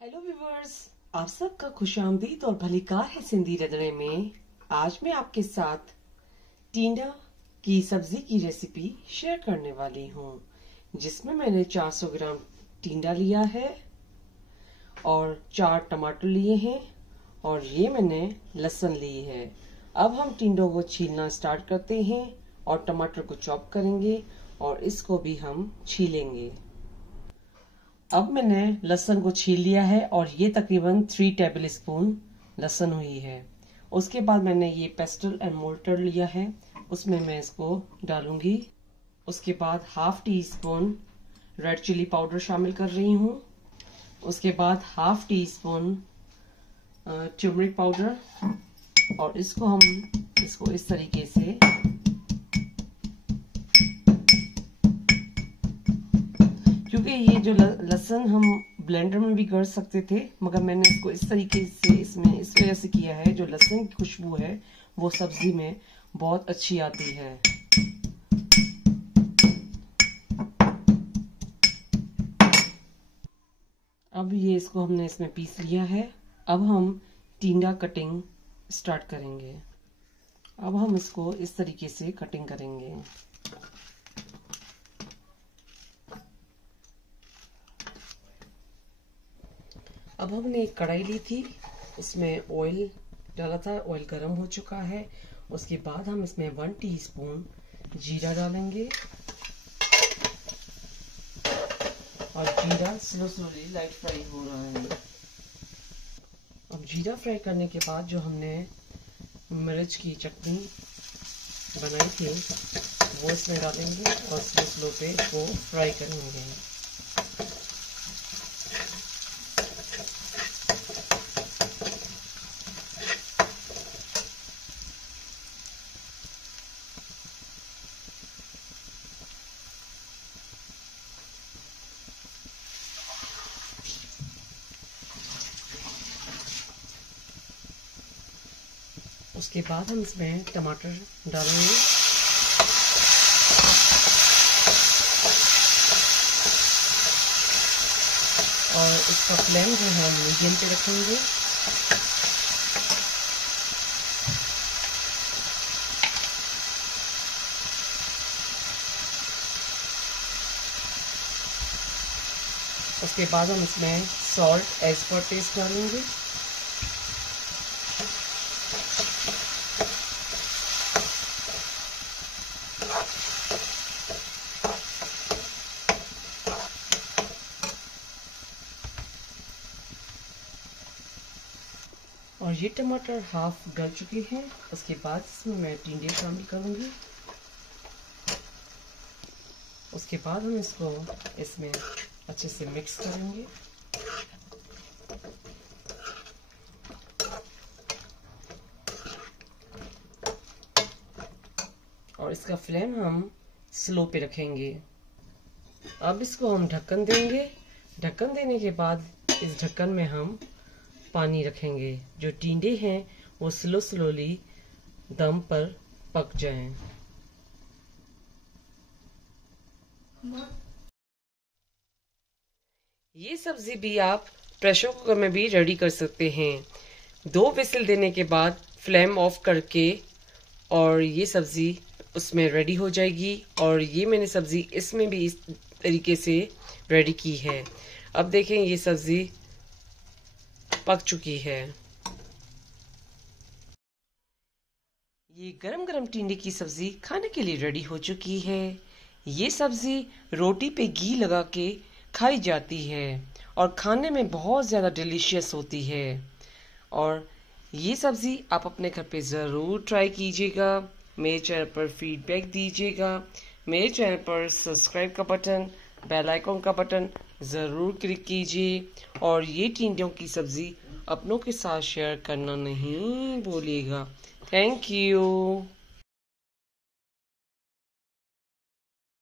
Hello viewers, आप सबका खुशामदीद और भली कार है सिंधी रंधणे में। आज मैं आपके साथ टींडा की सब्जी की रेसिपी शेयर करने वाली हूँ, जिसमें मैंने 400 ग्राम टींडा लिया है और 4 टमाटर लिए हैं और ये मैंने लहसुन ली है। अब हम टींडों को छीलना स्टार्ट करते हैं और टमाटर को चॉप करेंगे और इसको भी हम छीलेंगे। अब मैंने लहसुन को छील लिया है और ये तकरीबन 3 टेबल स्पून लहसुन हुई है। उसके बाद मैंने ये पेस्टल एंड मोर्टर लिया है, उसमें मैं इसको डालूंगी। उसके बाद half teaspoon red chilli powder शामिल कर रही हूँ। उसके बाद half teaspoon turmeric powder और इसको इस तरीके से क्योंकि ये जो लहसुन हम ब्लेंडर में भी कर सकते थे, मगर मैंने इसको इस तरीके से इसमें इस वजह से किया है, जो लहसुन की खुशबू है वो सब्जी में बहुत अच्छी आती है। अब ये इसको हमने इसमें पीस लिया है। अब हम टींडा कटिंग स्टार्ट करेंगे। अब हम इसको इस तरीके से कटिंग करेंगे। अब हमने एक कढ़ाई ली थी, उसमें ऑयल डाला था, ऑयल गर्म हो चुका है। उसके बाद हम इसमें 1 टीस्पून जीरा डालेंगे और जीरा स्लोली लाइट फ्राई हो रहा है। अब जीरा फ्राई करने के बाद जो हमने मिर्च की चटनी बनाई थी वो इसमें डालेंगे और स्लो पे इसको फ्राई करेंगे। उसके बाद हम इसमें टमाटर डालेंगे और इसका फ्लेम जो है हम मीडियम पे रखेंगे। उसके बाद हम इसमें सॉल्ट एज पर टेस्ट डालेंगे। और ये टमाटर हाफ गल चुके हैं। उसके बाद इसमें मैं टिंडे शामिल करूंगी। उसके बाद हम इसको इसमें अच्छे से मिक्स करेंगे। और इसका फ्लेम हम स्लो पे रखेंगे। अब इसको हम ढक्कन देंगे। ढक्कन देने के बाद इस ढक्कन में हम पानी रखेंगे, जो टिंडे हैं वो स्लोली दम पर पक जाएं। ये सब्जी भी आप प्रेशर कुकर में भी रेडी कर सकते हैं। 2 विसिल देने के बाद फ्लेम ऑफ करके और ये सब्जी उसमें रेडी हो जाएगी। और ये मैंने सब्जी इसमें भी इस तरीके से रेडी की है। अब देखें ये सब्जी पक चुकी है। ये गरम गरम टिंडे की सब्जी खाने के लिए रेडी हो चुकी है। ये सब्जी रोटी पे घी लगा के खाई जाती है और खाने में बहुत ज़्यादा डिलीशियस होती है। और ये सब्जी आप अपने घर पे ज़रूर ट्राई कीजिएगा। मेरे चैनल पर फीडबैक दीजिएगा। मेरे चैनल पर सब्सक्राइब का बटन, बेल आइकॉन का बटन ज़रूर क्लिक कीजिए और ये टिंडों की सब्जी अपनों के साथ शेयर करना नहीं भूलिएगा। Thank you.